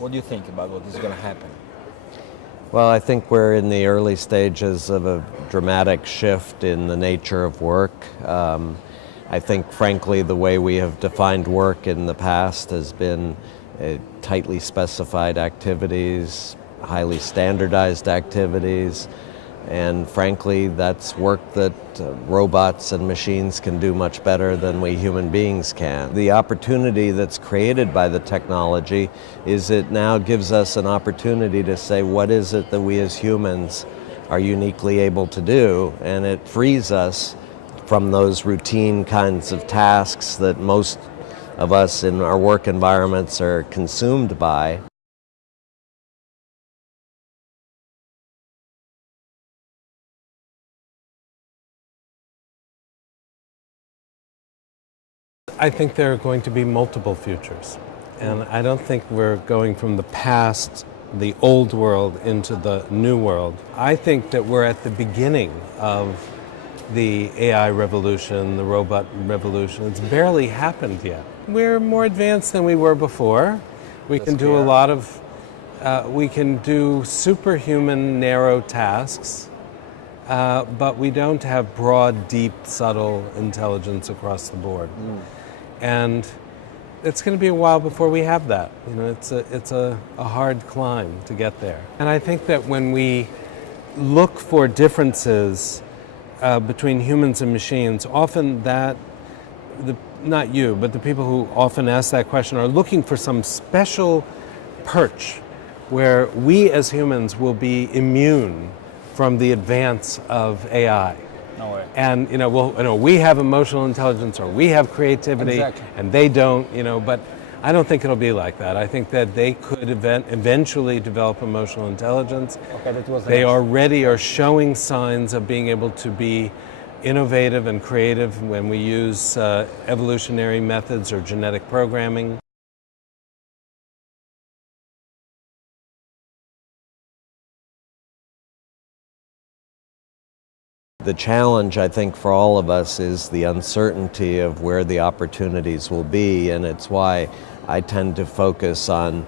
What do you think about what is going to happen? Well, I think we're in the early stages of a dramatic shift in the nature of work. I think, frankly, the way we have defined work in the past has been tightly specified activities, highly standardized activities, and frankly, that's work that robots and machines can do much better than we human beings can. The opportunity that's created by the technology is it now gives us an opportunity to say, what is it that we as humans are uniquely able to do? And it frees us from those routine kinds of tasks that most of us in our work environments are consumed by. I think there are going to be multiple futures. And I don't think we're going from the past, the old world, into the new world. I think that we're at the beginning of the AI revolution, the robot revolution. It's barely happened yet. We're more advanced than we were before. We can do a lot of, we can do superhuman narrow tasks, but we don't have broad, deep, subtle intelligence across the board. And it's going to be a while before we have that. You know, it's a hard climb to get there. And I think that when we look for differences between humans and machines, often that, not you, but the people who often ask that question are looking for some special perch where we as humans will be immune from the advance of AI. No way. And we have emotional intelligence, or we have creativity, Exactly. and they don't. But I don't think it'll be like that. I think that they could eventually develop emotional intelligence. Okay, that was They already are showing signs of being able to be innovative and creative when we use evolutionary methods or genetic programming. The challenge, I think, for all of us is the uncertainty of where the opportunities will be, and it's why I tend to focus on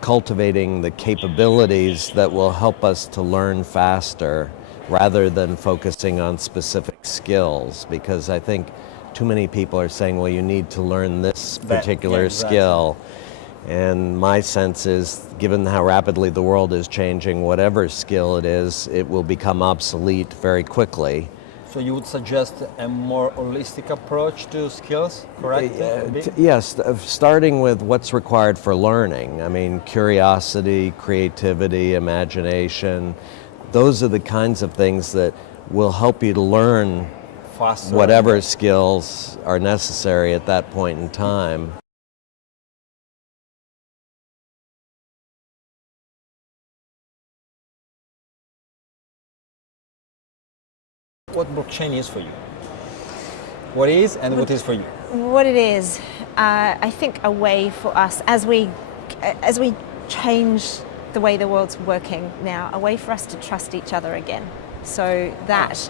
cultivating the capabilities that will help us to learn faster rather than focusing on specific skills, because I think too many people are saying, well, you need to learn this particular skill. And my sense is, given how rapidly the world is changing, whatever skill it is, it will become obsolete very quickly. So you would suggest a more holistic approach to skills, correct? Yes, starting with what's required for learning. I mean, curiosity, creativity, imagination, those are the kinds of things that will help you to learn Faster. Whatever skills are necessary at that point in time. What blockchain is for you? What is and what is for you? What it is, I think a way for us, as we change the way the world's working now, a way for us to trust each other again. So that,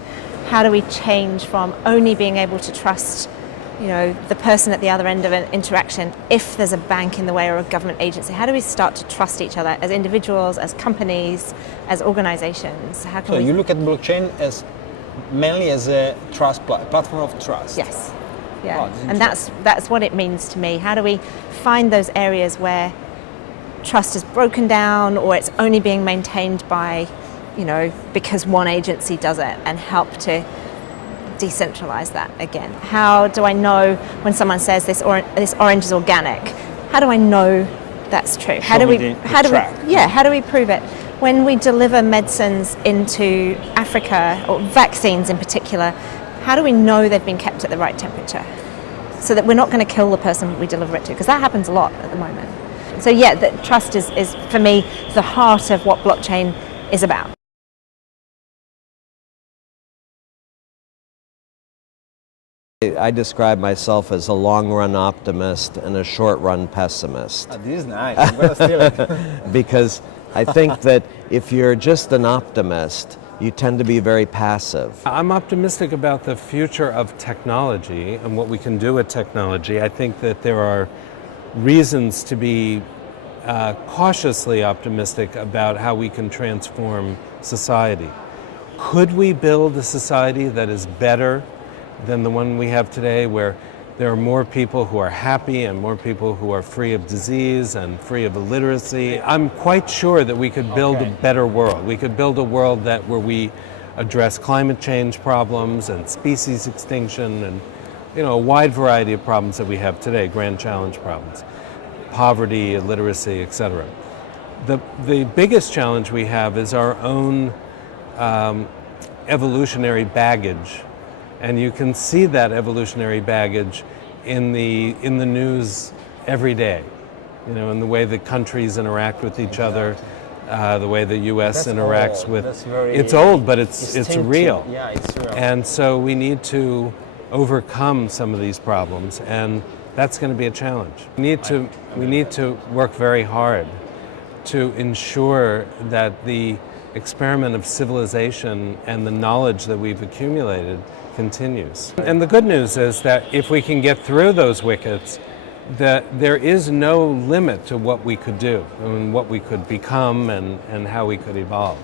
how do we change from only being able to trust, the person at the other end of an interaction if there's a bank in the way or a government agency? How do we start to trust each other as individuals, as companies, as organizations? How can you look at blockchain as mainly as a trust platform of trust. Yes, yeah, and that's what it means to me. How do we find those areas where trust is broken down, or it's only being maintained by, because one agency does it, and help to decentralize that again? How do I know when someone says this orange is organic? How do I know that's true? How do we prove it? When we deliver medicines into Africa, or vaccines in particular, how do we know they've been kept at the right temperature so that we're not going to kill the person we deliver it to? Because that happens a lot at the moment. So yeah, that trust is for me the heart of what blockchain is about. I describe myself as a long-run optimist and a short-run pessimist. This is nice. I'm going to steal it. Because I think that if you're just an optimist, you tend to be very passive. I'm optimistic about the future of technology and what we can do with technology. I think that there are reasons to be cautiously optimistic about how we can transform society. Could we build a society that is better than the one we have today, where there are more people who are happy and more people who are free of disease and free of illiteracy? I'm quite sure that we could build a better world. We could build a world where we address climate change problems and species extinction and a wide variety of problems that we have today, grand challenge problems, poverty, illiteracy, etc. The biggest challenge we have is our own evolutionary baggage. And you can see that evolutionary baggage in the news every day, in the way that countries interact with each other, the way the U.S. interacts with. It's old, but it's real. Yeah, it's real. And so we need to overcome some of these problems, and that's going to be a challenge. We need to work very hard to ensure that the experiment of civilization and the knowledge that we've accumulated continues. And the good news is that if we can get through those wickets, that there is no limit to what we could do and what we could become and how we could evolve.